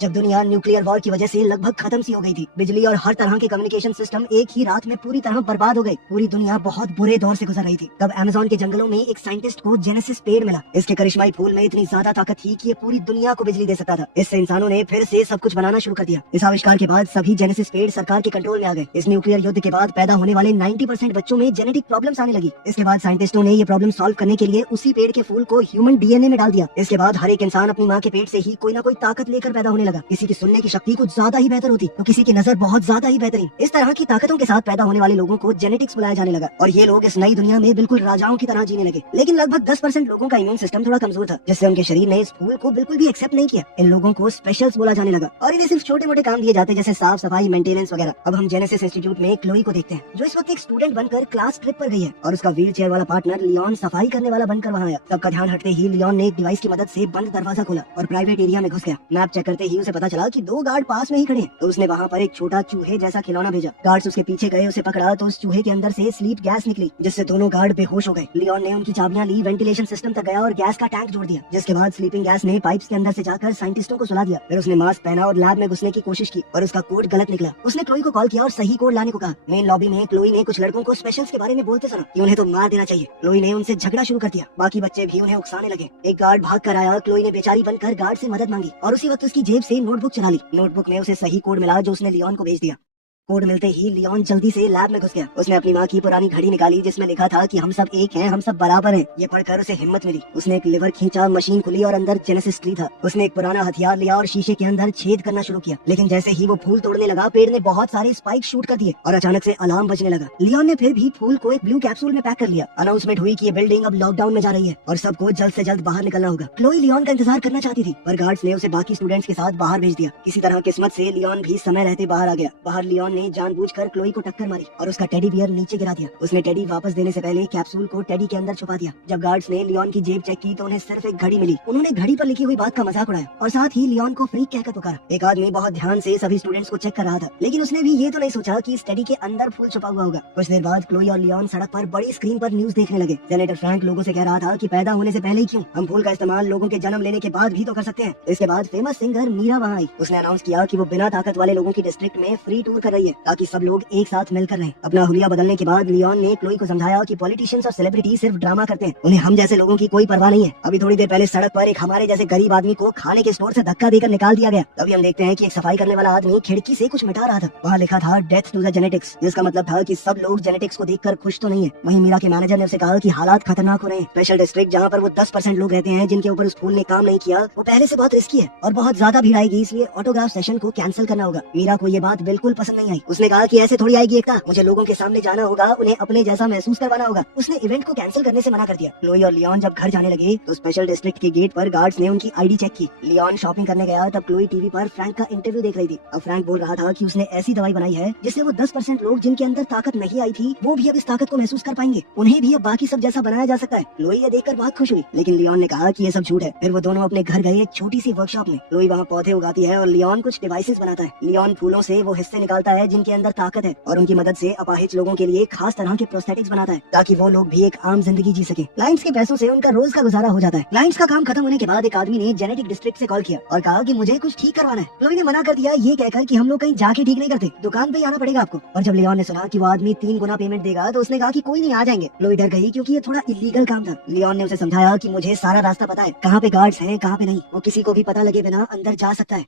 जब दुनिया nuclear war की वजह से लगभग खत्म सी हो गई थी। बिजली और हर तरह के कम्युनिकेशन सिस्टम एक ही रात में पूरी तरह बर्बाद हो गए। पूरी दुनिया बहुत बुरे दौर से गुजर रही थी। तब अमेज़न के जंगलों में एक साइंटिस्ट को जेनेसिस पेड़ मिला। इसके करिश्माई फूल में इतनी ज्यादा ताकत थी कि ये पूरी दुनिया को बिजली दे सकता था। इससे इंसानों ने फिर से सब कुछ बनाना शुरू कर दिया। इस आविष्कार के बाद सभी जेनेसिस पेड़ सरकार के कंट्रोल में आ गए। इस न्यूक्लियर युद्ध के बाद पैदा होने वाले 90% बच्चों में जेनेटिक प्रॉब्लम्स आने लगी। इसके बाद साइंटिस्टों ने ये प्रॉब्लम सॉल्व करने के लिए उसी पेड़ के फूल को ह्यूमन डीएनए में डाल दिया। इसके बाद हर एक इंसान अपनी माँ के पेट से ही कोई ना कोई ताकत लेकर पैदा होने लगा। किसी की सुनने की शक्ति कुछ ज्यादा ही बेहतर होती तो किसी की नजर बहुत ज्यादा ही बेहतरीन। इस तरह की ताकतों के साथ पैदा होने वाले लोगों को जेनेटिक्स बुलाया जाने लगा और ये लोग इस नई दुनिया में बिल्कुल राजाओं की तरह जीने लगे। लेकिन लगभग 10% लोगों का इम्यून सिस्टम थोड़ा कमजोर था, जिससे उनके शरीर ने इस फूल को बिल्कुल भी एक्सेप्ट नहीं किया। इन लोगों को स्पेशल्स बोला जाने लगा और इन्हें सिर्फ छोटे मोटे काम दिए जाते जैसे साफ सफाई, मेंटेनेंस वगैरह। अब हम जेनेसिस इंस्टीट्यूट में क्लोई को देखते हैं, जो इस वक्त एक स्टूडेंट बनकर क्लास ट्रिप पर गई है और उसका व्हील चेयर वाला पार्टनर लियोन सफाई करने वाला बनकर वहाँ आया। सबका ध्यान हटते ही लियोन ने एक डिवाइस की मदद से बंद दरवाजा खोला और प्राइवेट एरिया में घुस गया। मैप चेक करते ही उसे पता चला कि 2 गार्ड पास में ही खड़े हैं, तो उसने वहाँ पर एक छोटा चूहे जैसा खिलौना भेजा। गार्ड्स उसके पीछे गए, उसे पकड़ा तो उस चूहे के अंदर से स्लीप गैस निकली, जिससे दोनों गार्ड बेहोश हो गए। लियोन ने उनकी चाबियां ली, वेंटिलेशन सिस्टम तक गया और गैस का टैंक जोड़ दिया, जिसके बाद स्लीपिंग गैस ने पाइप्स के अंदर से जाकर साइंटिस्टों को सुला दिया। फिर उसने मास्क पहना और लैब में घुसने की कोशिश की और उसका कोड गलत निकला। उसने क्लोई को कॉल किया और सही कोड लाने को कहा। मेन लॉबी में क्लोई ने कुछ लड़कों को स्पेशल्स के बारे में बोलते सुना कि उन्हें तो मार देना चाहिए। क्लोई ने उनसे झगड़ा शुरू कर दिया। बाकी बच्चे भी उन्हें उकसाने लगे। एक गार्ड भाग कर आया। क्लोई ने बेचारी बनकर गार्ड से मदद मांगी और उसी वक्त उसकी जेब से नोटबुक चुरा ली। नोटबुक में उसे सही कोड मिला जो उसने लियोन को भेज दिया। कोड मिलते ही लियोन जल्दी से लैब में घुस गया। उसने अपनी माँ की पुरानी घड़ी निकाली जिसमें लिखा था कि हम सब एक हैं, हम सब बराबर हैं। ये पढ़कर उसे हिम्मत मिली। उसने एक लिवर खींचा, मशीन खुली और अंदर जेनेसिस ट्री था। उसने एक पुराना हथियार लिया और शीशे के अंदर छेद करना शुरू किया। लेकिन जैसे ही वो फूल तोड़ने लगा, पेड़ ने बहुत सारे स्पाइक शूट कर दिए और अचानक से अलार्म बजने लगा। लियोन ने फिर भी फूल को एक ब्लू कैप्सूल में पैक कर लिया। अनाउंसमेंट हुई कि ये बिल्डिंग अब लॉकडाउन में जा रही है और सबको जल्द से जल्द बाहर निकलना होगा। क्लोई लियोन का इंतजार करना चाहती थी, पर गार्ड्स ने उसे बाकी स्टूडेंट्स के साथ बाहर भेज दिया। किसी तरह किस्मत से लियोन भी समय रहते बाहर आ गया। बाहर लियोन ने जानबूझकर क्लोई को टक्कर मारी और उसका टेडी बियर नीचे गिरा दिया। उसने टेडी वापस देने से पहले कैप्सूल को टेडी के अंदर छुपा दिया। जब गार्ड्स ने लियोन की जेब चेक की तो उन्हें सिर्फ एक घड़ी मिली। उन्होंने घड़ी पर लिखी हुई बात का मजाक उड़ाया और साथ ही लियोन को फ्रीक कहकर पुकारा। एक आदमी बहुत ध्यान से सभी स्टूडेंट्स को चेक कर रहा था, लेकिन उसने भी ये तो नहीं सोचा कि इस टेडी के अंदर फूल छुपा हुआ होगा। कुछ देर बाद क्लोई और लियोन सड़क पर बड़ी स्क्रीन पर न्यूज देखने लगे। सेनेटर फ्रैंक लोगों से कह रहा था कि पैदा होने से पहले ही क्यों, हम फूल का इस्तेमाल लोगों के जन्म लेने के बाद भी तो कर सकते हैं। इसके बाद फेमस सिंगर मीरा वहाँ आई। उसने अनाउंस किया कि वो बिना ताकत वाले लोगों की डिस्ट्रिक्ट में फ्री टूर कर रही है ताकि सब लोग एक साथ मिलकर रहें। अपना हुलिया बदलने के बाद लियोन ने क्लोई को समझाया कि पॉलिटिशियंस और सेलिब्रिटी सिर्फ ड्रामा करते हैं, उन्हें हम जैसे लोगों की कोई परवाह नहीं है। अभी थोड़ी देर पहले सड़क पर एक हमारे जैसे गरीब आदमी को खाने के स्टोर से धक्का देकर निकाल दिया गया। तभी हम देखते हैं कि एक सफाई करने वाला आदमी खिड़की से कुछ मिटा रहा था। वहाँ लिखा था डेथ टू द जेनेटिक्स, जिसका मतलब था कि सब लोग जेनेटिक्स को देखकर खुश तो नहीं है। वहीं मीरा के मैनेजर ने उसे कहा कि हालात खतरनाक हो रहे हैं। स्पेशल डिस्ट्रिक्ट जहाँ पर वो 10% लोग रहते हैं जिनके ऊपर उस फूल ने काम नहीं किया, वो पहले से बहुत रिस्की है और बहुत ज्यादा भीड़ आएगी, इसलिए ऑटोग्राफ सेशन को कैंसिल करना होगा। मीरा को ये बात बिल्कुल पसंद नहीं आई। उसने कहा कि ऐसे थोड़ी आएगी एकता, मुझे लोगों के सामने जाना होगा, उन्हें अपने जैसा महसूस करवाना होगा। उसने इवेंट को कैंसिल करने से मना कर दिया। क्लोई और लियोन जब घर जाने लगे तो स्पेशल डिस्ट्रिक्ट के गेट पर गार्ड्स ने उनकी आईडी चेक की। लियोन शॉपिंग करने गया तब क्लोई टीवी पर फ्रैंक का इंटरव्यू देख रही थी। अब फ्रैंक बोल रहा था कि उसने ऐसी दवाई बनाई है जिससे वो 10% लोग जिनके अंदर ताकत नहीं आई थी वो भी अब इस ताकत को महसूस कर पाएंगे। उन्हें भी अब बाकी सब जैसा बनाया जा सकता है। क्लोई ये देखकर बहुत खुश हुई, लेकिन लियोन ने कहा कि ये सब झूठ है। फिर वो दोनों अपने घर गए एक छोटी सी वर्कशॉप में। क्लोई वहाँ पौधे उगाती है और लियोन कुछ डिवाइसेस बनाता है। लियोन फूलों से वो हिस्से निकालता है जिनके अंदर ताकत है और उनकी मदद से अपाहिज लोगों के लिए खास तरह के प्रोस्थेटिक्स बनाता है ताकि वो लोग भी एक आम जिंदगी जी सके। क्लाइंट्स के पैसों से उनका रोज का गुजारा हो जाता है। क्लाइंट्स का काम खत्म होने के बाद एक आदमी ने जेनेटिक डिस्ट्रिक्ट से कॉल किया और कहा कि मुझे कुछ ठीक करवाना है। क्लोई ने मना कर दिया, ये कहकर कि हम लोग कहीं जाके ठीक नहीं करते, दुकान पे ही आना पड़ेगा आपको। और जब लियोन ने सुना कि वो आदमी 3 गुना पेमेंट देगा तो उसने कहा कि कोई नहीं, आ जाएंगे। क्लोई डर गई क्योंकि ये थोड़ा इलीगल काम था। लियोन ने उसे समझाया कि मुझे सारा रास्ता पता है, कहाँ पे गार्ड्स हैं कहाँ पे नहीं, वो किसी को भी पता लगे बिना अंदर जा सकता है।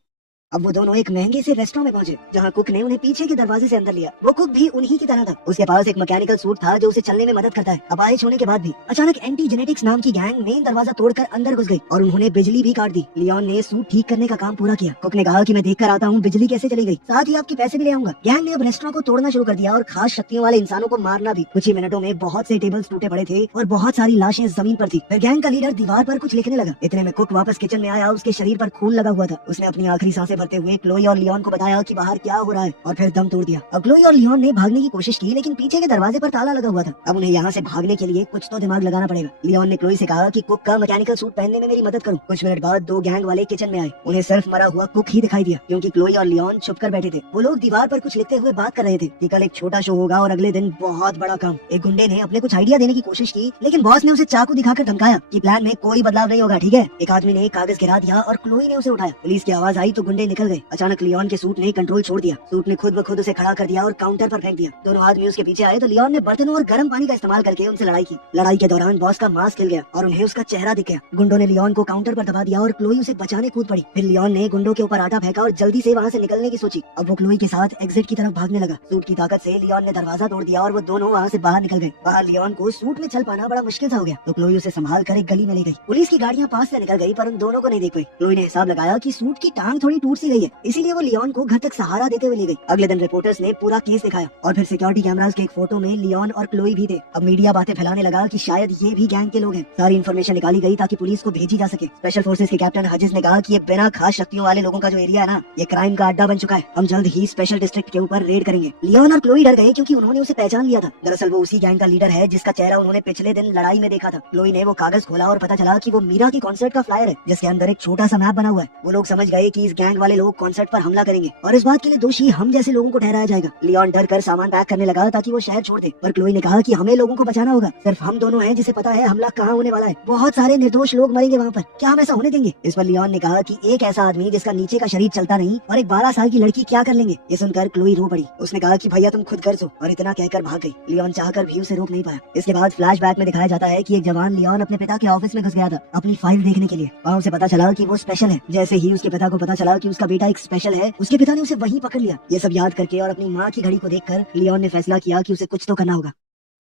अब वो दोनों एक महंगे से रेस्टोरेंट में पहुंचे जहां कुक ने उन्हें पीछे के दरवाजे से अंदर लिया। वो कुक भी उन्हीं की तरह था। उसके पास एक मैकेनिकल सूट था जो उसे चलने में मदद करता है। अपाहिज होने के बाद भी अचानक एंटी जेनेटिक्स नाम की गैंग मेन दरवाजा तोड़कर अंदर घुस गई और उन्होंने बिजली भी काट दी। लियोन ने सूट ठीक करने का काम पूरा किया। कुक ने कहा कि मैं देख कर आता हूँ बिजली कैसे चली गई, साथ ही आपके पैसे भी ले आऊंगा। गैंग ने अब रेस्टोरेंट को तोड़ना शुरू कर दिया और खास शक्तियों वाले इंसानों को मारना भी। कुछ ही मिनटों में बहुत से टेबल्स टूटे पड़े थे और बहुत सारी लाशें जमीन पर थी। फिर गैंग का लीडर दीवार पर कुछ लिखने लगा। इतने में कुक वापस किचन में आया। उसके शरीर पर खून लगा हुआ था। उसने अपनी आखिरी सांसें भरते हुए क्लोई और लियोन को बताया कि बाहर क्या हो रहा है और फिर दम तोड़ दिया। अब क्लोई और लियोन ने भागने की कोशिश की, लेकिन पीछे के दरवाजे पर ताला लगा हुआ था। अब उन्हें यहाँ से भागने के लिए कुछ तो दिमाग लगाना पड़ेगा। लियोन ने क्लोई से कहा कि कुक का मैकेनिकल सूट पहनने में मेरी मदद करो। कुछ मिनट बाद 2 गैंग वाले किचन में आए। उन्हें सिर्फ मरा हुआ कुक ही दिखाई दिया क्योंकि क्लोई और लियोन छुपकर बैठे थे। वो लोग दीवार पर कुछ लिखते हुए बात कर रहे थे कि कल एक छोटा शो होगा और अगले दिन बहुत बड़ा काम। एक गुंडे ने अपने कुछ आइडिया देने की कोशिश की, लेकिन बॉस ने उसे चाकू दिखाकर धमकाया कि प्लान में कोई बदलाव नहीं होगा, ठीक है। एक आदमी ने एक कागज गिरा दिया और क्लोई ने उसे उठाया। पुलिस की आवाज आई तो गुंडे निकल गए। अचानक लियोन के सूट ने कंट्रोल छोड़ दिया। सूट ने खुद ब खुद उसे खड़ा कर दिया और काउंटर पर फेंक दिया। दोनों आदमी उसके पीछे आए तो लियोन ने बर्तनों और गर्म पानी का इस्तेमाल करके उनसे लड़ाई की। लड़ाई के दौरान बॉस का मास्क हिल गया और उन्हें उसका चेहरा दिख गया। गुंडों ने लियोन को काउंटर पर दबा दिया और क्लोई उसे बचाने कूद पड़ी। फिर लियोन ने गुंडों के ऊपर आटा फेंका और जल्दी से वहाँ से निकलने की सोची। अब वो क्लोई के साथ एग्जिट की तरफ भागने लगा। सूट की ताकत से लियोन ने दरवाजा तोड़ दिया और वो दोनों वहाँ से बाहर निकल गए। बाहर लियोन को सूट में चल पाना बड़ा मुश्किल सा हो गया तो क्लोई उसे संभाल कर एक गली में ले गई। पुलिस की गाड़ियाँ पास से निकल गई पर उन दोनों को नहीं देख पाई। क्लोई ने हिसाब लगाया कि सूट की टांग थोड़ी टूट सी गई है, इसीलिए वो लियोन को घर तक सहारा देते हुए ले गई। अगले दिन रिपोर्टर्स ने पूरा केस दिखाया और फिर सिक्योरिटी कैमरास के एक फोटो में लियोन और क्लोई भी थे। अब मीडिया बातें फैलाने लगा कि शायद ये भी गैंग के लोग हैं। सारी इन्फॉर्मेशन निकाली गई ताकि पुलिस को भेजी जा सके। स्पेशल फोर्सेस के कैप्टन हजिस ने कहा कि ये बिना खास शक्तियों वाले लोगों का जो एरिया है ना, ये क्राइम का अड्डा बन चुका है। हम जल्द ही स्पेशल डिस्ट्रिक्ट के ऊपर रेड करेंगे। लियोन और क्लोई डर गए क्योंकि उन्होंने उसे पहचान लिया था। दरअसल वो उसी गैंग का लीडर है जिसका चेहरा उन्होंने पिछले दिन लड़ाई में देखा था। क्लोई ने वो कागज खोला और पता चला कि वो मीरा की कॉन्सर्ट का फ्लायर है जिसके अंदर एक छोटा सा मैप बना हुआ है। वो लोग समझ गए कि इस गैंग वाले लोग कॉन्सर्ट पर हमला करेंगे और इस बात के लिए दोषी हम जैसे लोगों को ठहराया जाएगा। लियोन डर कर सामान पैक करने लगा ताकि वो शहर छोड़ दे, पर क्लोई ने कहा कि हमें लोगों को बचाना होगा। सिर्फ हम दोनों हैं जिसे पता है हमला कहाँ होने वाला है। बहुत सारे निर्दोष लोग मरेंगे वहाँ पर, क्या हम ऐसा होने देंगे? इस पर लियोन ने कहा कि एक ऐसा आदमी जिसका नीचे का शरीर चलता नहीं और एक 12 साल की लड़की क्या कर लेंगे? ये सुनकर क्लोई रो पड़ी। उसने कहा कि भैया तुम खुद कर सो, और इतना कहकर भाग गई। लियोन चाहकर भी उसे रोक नहीं पाया। इसके बाद फ्लैशबैक में दिखाया जाता है कि एक जवान लियोन अपने पिता के ऑफिस में घुस गया था अपनी फाइल देखने के लिए। वहाँ उसे पता चला कि वो स्पेशल है। जैसे ही उसके पिता को पता चला कि उसका बेटा एक स्पेशल है, उसके पिता ने उसे वहीं पकड़ लिया। ये सब याद करके और अपनी माँ की घड़ी को देखकर लियोन ने फैसला किया कि उसे कुछ तो करना होगा।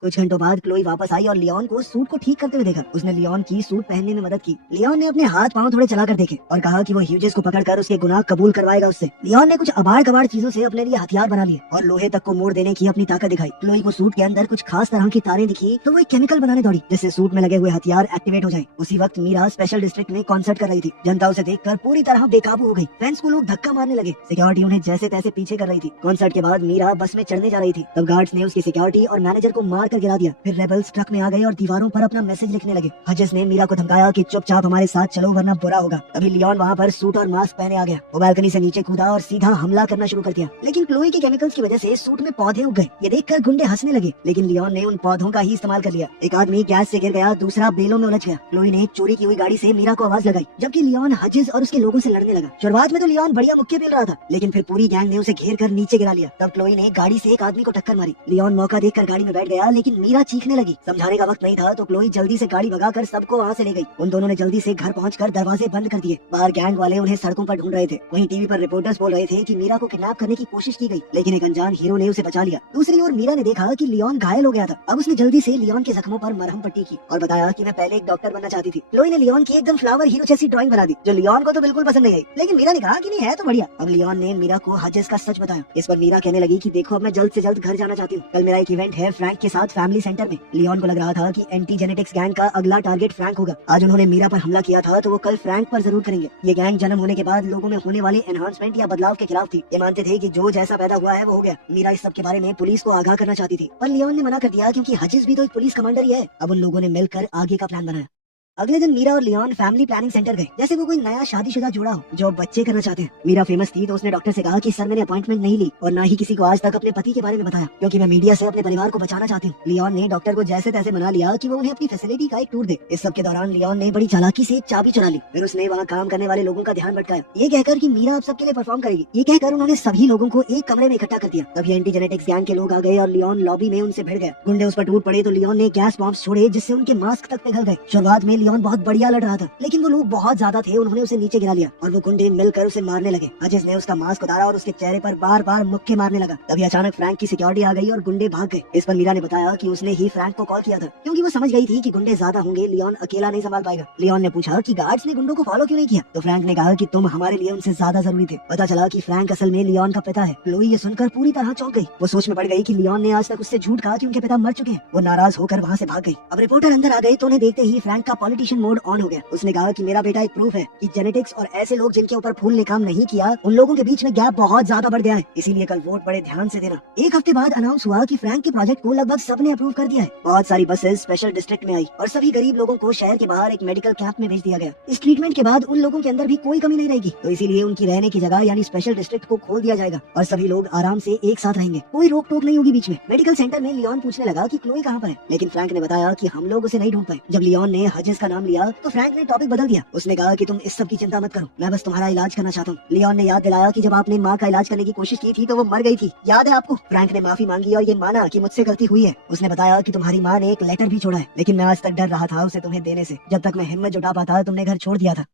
कुछ घंटों बाद क्लोई वापस आई और लियोन को सूट को ठीक करते हुए देखा। उसने लियोन की सूट पहनने में मदद की। लियोन ने अपने हाथ पांव थोड़े चलाकर देखे और कहा कि वो ह्यूजेस को पकड़कर उसके गुनाह कबूल करवाएगा उससे। लियोन ने कुछ अबाड़ कबाड़ चीजों से अपने लिए हथियार बना लिए और लोहे तक को मोड़ देने की अपनी ताकत दिखाई। क्लोई को सूट के अंदर कुछ खास तरह की तारें दिखी तो वो एक केमिकल बनाने दौड़ी जिससे सूट में लगे हुए हथियार एक्टिवेट हो जाए। उसी वक्त मीरा स्पेशल डिस्ट्रिक्ट में कॉन्सर्ट कर रही थी। जनता उसे देखकर पूरी तरह बेकाबू हो गई। फैंस को लोग धक्का मारने लगे। सिक्योरिटी उन्हें जैसे तैसे पीछे कर रही थी। कॉन्सर्ट के बाद मीरा बस में चढ़ने जा रही थी तब गार्ड्स ने उसकी सिक्योरिटी और मैनेजर को मार कर गिरा दिया। फिर रेबल्स ट्रक में आ गए और दीवारों पर अपना मैसेज लिखने लगे। हजिस ने मीरा को धमकाया कि चुपचाप हमारे साथ चलो वरना बुरा होगा। तभी लियोन वहाँ पर सूट और मास्क पहने आ गया। वो बालकनी से नीचे कूदा और सीधा हमला करना शुरू कर दिया। लेकिन क्लोई के केमिकल्स की वजह से सूट में पौधे उग गए। ये देखकर गुंडे हंसने लगे, लेकिन लियोन ने उन पौधों का ही इस्तेमाल कर लिया। एक आदमी गैस से गिर गया, दूसरा बेलों में उलझ गया। क्लोई ने चोरी की हुई गाड़ी से मीरा को आवाज लगाई जबकि लियोन हजिस और उसके लोगों से लड़ने लगा। शुरुआत में तो लियोन बढ़िया मुक्के पेल रहा था, लेकिन फिर पूरी गैंग ने उसे घेर कर नीचे गिरा लिया। तब क्लोई ने गाड़ी से एक आदमी को टक्कर मारी। लियोन मौका देखकर गाड़ी में बैठ गया, लेकिन मीरा चीखने लगी। समझाने का वक्त नहीं था तो क्लोई जल्दी से गाड़ी भगाकर सबको वहाँ से ले गई। उन दोनों ने जल्दी से घर पहुंचकर दरवाजे बंद कर दिए। बाहर गैंग वाले उन्हें सड़कों पर ढूंढ रहे थे। वहीं टीवी पर रिपोर्टर्स बोल रहे थे कि मीरा को किडनैप करने की कोशिश की गई, लेकिन एक अनजान हीरो ने उसे बचा लिया। दूसरी ओर मीरा ने देखा कि लियोन घायल हो गया था। अब उसने जल्दी से लियोन के जख्मों पर मरहम पट्टी की और बताया कि मैं पहले एक डॉक्टर बनना चाहती थी। क्लोई ने लियोन की एकदम फ्लावर हीरो जैसी ड्राइंग बना दी जो लियोन को तो बिल्कुल पसंद नहीं आई, लेकिन मीरा ने कहा कि नहीं है तो बढ़िया। अब लियोन ने मीरा को हजिस का सच बताया। इस पर मीरा कहने लगी कि देखो अब मैं जल्द से जल्द घर जाना चाहती हूँ। कल मेरा एक इवेंट है फ्रैंक के साथ फैमिली सेंटर में। लियोन को लग रहा था कि एंटी जेनेटिक्स गैंग का अगला टारगेट फ्रैंक होगा। आज उन्होंने मीरा पर हमला किया था तो वो कल फ्रैंक पर जरूर करेंगे। ये गैंग जन्म होने के बाद लोगों में होने वाले एनहांसमेंट या बदलाव के खिलाफ थी। ये मानते थे कि जो जैसा पैदा हुआ है वो हो गया। मीरा इस सब के बारे में पुलिस को आगाह करना चाहती थी, पर लियोन ने मना कर दिया क्योंकि हजिस भी तो एक पुलिस कमांडर ही है। अब उन लोगों ने मिलकर आगे का प्लान बनाया। अगले दिन मीरा और लियोन फैमिली प्लानिंग सेंटर गए जैसे वो कोई नया शादीशुदा जोड़ा हो जो बच्चे करना चाहते हैं। मीरा फेमस थी तो उसने डॉक्टर से कहा कि सर मैंने अपॉइंटमेंट नहीं ली और ना ही किसी को आज तक अपने पति के बारे में बताया क्योंकि मैं मीडिया से अपने परिवार को बचाना चाहती हूँ। लियोन ने डॉक्टर को जैसे तैसे मना लिया कि वो उन्हें अपनी फैसिलिटी का एक टूर दे। इस सब के दौरान लियोन ने बड़ी चालाकी से एक चाबी चुरा ली। फिर उसने वहाँ काम करने वाले लोगों का ध्यान भटकाया, ये कहकर कि मीरा अब सबके लिए परफॉर्म करेगी। ये कहकर उन्होंने सभी लोगों को एक कमरे में इकट्ठा कर दिया। तभी एंटी जेनेटिक्स गैंग के लोग आ गए और लियोन लॉबी में उनसे भिड़ गया। गुंडे उस पर टूट पड़े तो लियोन ने गैस बॉम्ब्स छोड़े जिससे उनके मास्क तक पिघल गए। शुरुआत में लियोन बहुत बढ़िया लड़ रहा था, लेकिन वो लोग बहुत ज्यादा थे, उन्होंने उसे नीचे गिरा लिया और वो गुंडे मिलकर उसे मारने लगे। हजिस ने उसका मास्क उतारा और उसके चेहरे पर बार बार मुक्के मारने लगा। तभी अचानक फ्रैंक की सिक्योरिटी आ गई और गुंडे भाग गए। इस पर मीरा ने बताया कि उसने ही फ्रैंक को कॉल किया था क्योंकि वो समझ गई थी कि गुंडे ज्यादा होंगे, लियोन अकेला नहीं संभाल पाएगा। लियोन ने पूछा कि गार्ड्स ने गुंडों को फॉलो क्यों नहीं किया, तो फ्रैंक ने कहा कि तुम हमारे लिए उनसे ज्यादा जरूरी थे। पता चला कि फ्रैंक असल में लियोन का पिता है। क्लोई ये सुनकर पूरी तरह चौंक गई। वो सोच में पड़ गई कि लियोन ने आज तक उससे झूठ कहा कि उनके पिता मर चुके हैं। वो नाराज होकर वहाँ से भाग गई। अब रिपोर्टर अंदर आ गए तो उन्हें देखते ही फ्रैंक का पॉलिटिशियन मोड ऑन हो गया। उसने कहा कि मेरा बेटा एक प्रूफ है कि जेनेटिक्स और ऐसे लोग जिनके ऊपर फूल ने काम नहीं किया उन लोगों के बीच में गैप बहुत ज्यादा बढ़ गया है, इसीलिए कल वोट बड़े ध्यान से देना। एक हफ्ते बाद अनाउंस हुआ कि फ्रैंक के प्रोजेक्ट को लगभग सबने अप्रूव कर दिया है। बहुत सारी बसेस स्पेशल डिस्ट्रिक्ट में आई और सभी गरीब लोगों को शहर के बाहर एक मेडिकल कैंप में भेज दिया गया। इस ट्रीटमेंट के बाद उन लोगों के अंदर भी कोई कमी नहीं रहेगी, तो इसीलिए उनकी रहने की जगह यानी स्पेशल डिस्ट्रिक्ट को खोल दिया जाएगा और सभी लोग आराम से एक साथ रहेंगे, कोई रोक टोक नहीं होगी बीच में। मेडिकल सेंटर में लियोन पूछने लगा कि क्लोई कहाँ पर है, लेकिन फ्रैंक ने बताया कि हम लोग उसे नहीं ढूंढ पाए। जब लियोन ने हजिस का नाम लिया तो फ्रैंक ने टॉपिक बदल दिया। उसने कहा कि तुम इस सब की चिंता मत करो, मैं बस तुम्हारा इलाज करना चाहता हूँ। लियोन ने याद दिलाया कि जब आपने माँ का इलाज करने की कोशिश की थी तो वो मर गई थी, याद है आपको? फ्रैंक ने माफी मांगी और ये माना कि मुझसे गलती हुई है। उसने बताया कि तुम्हारी माँ ने एक लेटर भी छोड़ा है, लेकिन मैं आज तक डर रहा था उसे तुम्हें देने से। जब तक मैं हिम्मत जुटा पाता तुमने घर छोड़ दिया था।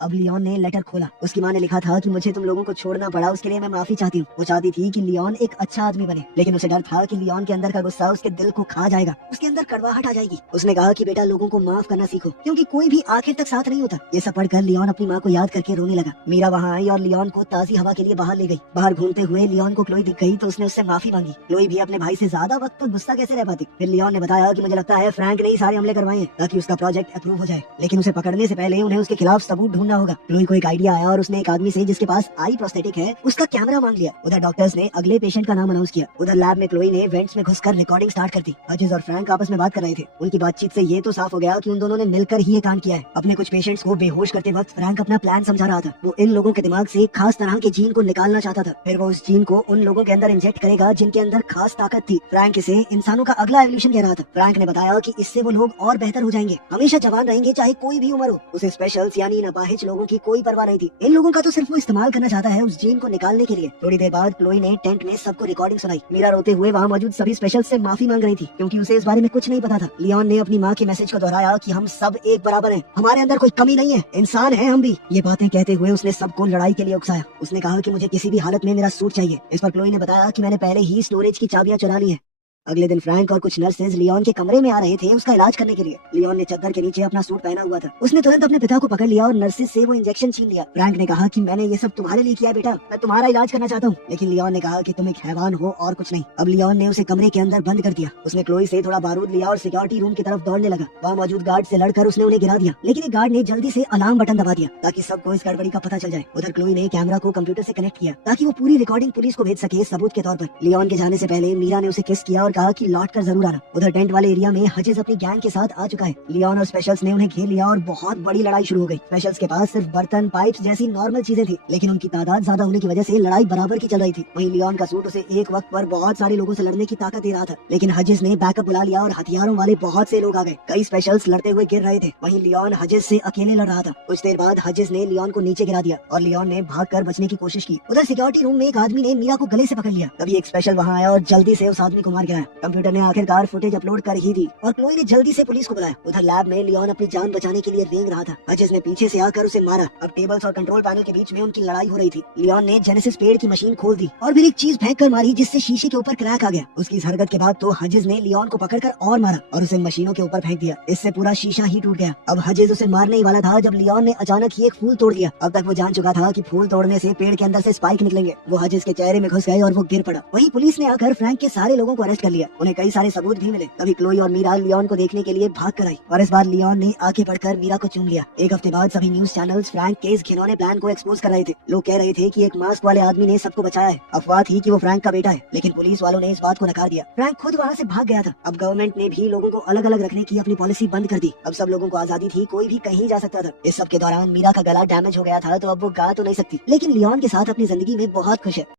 अब लियोन ने लेटर खोला। उसकी माँ ने लिखा था कि मुझे तुम लोगों को छोड़ना पड़ा, उसके लिए मैं माफी चाहती हूँ। वो चाहती थी कि लियोन एक अच्छा आदमी बने, लेकिन उसे डर था कि लियोन के अंदर का गुस्सा उसके दिल को खा जाएगा, उसके अंदर कड़वाहट आ जाएगी। उसने कहा कि बेटा लोगों को माफ करना सीखो, क्योंकि कोई भी आखिर तक साथ नहीं होता। ये सब पढ़कर लियोन अपनी माँ को याद करके रोने लगा। मीरा वहाँ आई और लियोन को ताजी हवा के लिए बाहर ले गई। बाहर घूमते हुए लियोन को क्लोई दिख गई तो उसने उससे माफी मांगी। क्लोई भी अपने भाई से ज्यादा वक्त तक गुस्सा कैसे रह पाती। फिर लियोन ने बताया कि मुझे लगता है फ्रैंक ने ही सारे हमले करवाए हैं ताकि उसका प्रोजेक्ट अप्रूव हो जाए, लेकिन उसे पकड़ने से पहले उन्हें उसके खिलाफ सबूत ढूंढना होगा। क्लोई को एक आइडिया आया और उसने एक आदमी से जिसके पास आई प्रोस्थेटिक है उसका कैमरा मांग लिया। उधर डॉक्टर्स ने अगले पेशेंट का नाम अनाउंस किया। उधर लैब में क्लोई ने वेंट्स में घुसकर रिकॉर्डिंग स्टार्ट कर दी। हजिस और फ्रैंक आपस में बात कर रहे थे। उनकी बातचीत से ये तो साफ हो गया कि उन दोनों ने मिलकर ही ये काम किया है। अपने कुछ पेशेंट्स को बेहोश करते वक्त फ्रैंक अपना प्लान समझा रहा था। वो इन लोगों के दिमाग से खास तरह के जीन को निकालना चाहता था, फिर वो उस जीन को उन लोगों के अंदर इंजेक्ट करेगा जिनके अंदर खास ताकत थी। फ्रैंक इसे इंसानों का अगला एवोल्यूशन कह रहा था। फ्रैंक ने बताया कि इससे वो लोग और बेहतर हो जाएंगे, हमेशा जवान रहेंगे चाहे कोई भी उम्र हो। उसे स्पेशल्स यानी अपाहिज लोगों की कोई परवाह नहीं थी। इन लोगों का तो सिर्फ वो इस्तेमाल करना चाहता है उस जीन को निकालने के लिए। थोड़ी देर बाद क्लोई ने टेंट में सबको रिकॉर्डिंग सुनाई। मीरा रोते हुए वहाँ मौजूद सभी स्पेशल्स से माफी मांग रही थी, क्योंकि उसे इस बारे में कुछ नहीं पता था। लियोन ने अपनी माँ के मैसेज को दोहराया कि हम सब एक बराबर हैं, हमारे अंदर कोई कमी नहीं है, इंसान है हम भी। ये बातें कहते हुए उसने सबको लड़ाई के लिए उकसाया। उसने कहा कि मुझे किसी भी हालत में मेरा सूट चाहिए। इस पर क्लोई ने बताया कि मैंने पहले ही स्टोरेज की चाबियां चुरा ली है। अगले दिन फ्रैंक और कुछ नर्सेज लियोन के कमरे में आ रहे थे उसका इलाज करने के लिए। लियोन ने चद्दर के नीचे अपना सूट पहना हुआ था। उसने तुरंत अपने पिता को पकड़ लिया और नर्सेज से वो इंजेक्शन छीन लिया। फ्रैंक ने कहा कि मैंने ये सब तुम्हारे लिए किया बेटा, मैं तुम्हारा इलाज करना चाहता हूँ, लेकिन लियोन ने कहा कि तुम एक हैवान हो और कुछ नहीं। अब लियोन ने उसे कमरे के अंदर बंद कर दिया। उसने क्लोई से थोड़ा बारूद लिया और सिक्योरिटी रूम की तरफ दौड़ने लगा। वहाँ मौजूद गार्ड से लड़कर उसने उन्हें गिरा दिया, लेकिन एक गार्ड ने जल्दी से अलार्म बटन दबा दिया ताकि सबको इस गड़बड़ी का पता चल जाए। उधर क्लोई ने कैमरा को कंप्यूटर से कनेक्ट किया ताकि वो पूरी रिकॉर्डिंग पुलिस को भेज सके सबूत के तौर पर। लियोन के जाने से पहले मीरा ने उसे किस किया और कहा कि लौट कर जरूर आना। उधर टेंट वाले एरिया में हजिस अपनी गैंग के साथ आ चुका है। लियोन और स्पेशल्स ने उन्हें घेर लिया और बहुत बड़ी लड़ाई शुरू हो गई। स्पेशल्स के पास सिर्फ बर्तन पाइप्स जैसी नॉर्मल चीजें थी, लेकिन उनकी तादाद ज्यादा होने की वजह से लड़ाई बराबर की चल रही थी। वहीं लियोन का सूट उसे एक वक्त पर बहुत सारे लोगों से लड़ने की ताकत दे रहा था, लेकिन हजिस ने बैकअप बुला लिया और हथियारों वाले बहुत से लोग आ गए। कई स्पेशल्स लड़ते हुए गिर रहे थे, वहीं लियोन हजिस से अकेले लड़ रहा था। कुछ देर बाद हजिस ने लियोन को नीचे गिरा दिया और लियोन ने भागकर बचने की कोशिश की। उधर सिक्योरिटी रूम में एक आदमी ने मीरा को गले से पकड़ लिया। तभी एक स्पेशल वहाँ आया और जल्दी से उस आदमी को मार गिराया। कंप्यूटर ने आखिरकार फुटेज अपलोड कर ही दी और क्लोई ने जल्दी से पुलिस को बुलाया। उधर लैब में लियोन अपनी जान बचाने के लिए रेंग रहा था। हजिस ने पीछे से आकर उसे मारा। अब टेबल्स और कंट्रोल पैनल के बीच में उनकी लड़ाई हो रही थी। लियोन ने जेनेसिस पेड़ की मशीन खोल दी और फिर एक चीज फेंक कर मारी जिससे शीशे के ऊपर क्रैक आ गया। उसकी इस हरकत के बाद तो हजिस ने लियोन को पकड़कर और मारा और उसे मशीनों के ऊपर फेंक दिया। इससे पूरा शीशा ही टूट गया। अब हजिस उसे मारने ही वाला था जब लियोन ने अचानक ही एक फूल तोड़ दिया। अब तक वो जान चुका था कि फूल तोड़ने से पेड़ के अंदर से स्पाइक निकलेंगे। वो हजिस के चेहरे में घुस गए और वो गिर पड़ा। वहीं पुलिस ने आकर फ्रैंक के सारे लोगों को अरेस्ट कर लिया। उन्हें कई सारे सबूत भी मिले। तभी क्लोई और मीरा लियोन को देखने के लिए भाग कर आई और इस बार लियोन ने आगे बढ़कर मीरा को चूम लिया। एक हफ्ते बाद सभी न्यूज चैनल्स फ्रैंक के इस घिनौने प्लान को एक्सपोज कर रहे थे। लोग कह रहे थे कि एक मास्क वाले आदमी ने सबको बचाया है। अफवाह थी कि वो फ्रैंक का बेटा है, लेकिन पुलिस वालों ने इस बात को नकार दिया। फ्रैंक खुद वहाँ से भाग गया था। अब गवर्नमेंट ने भी लोगों को अलग अलग रखने की अपनी पॉलिसी बंद कर दी। अब सब लोगों को आजादी थी, कोई भी कहीं जा सकता था। इस सब के दौरान मीरा का गला डैमेज हो गया था तो अब वो गा तो नहीं सकती, लेकिन लियोन के साथ अपनी जिंदगी में बहुत खुश है।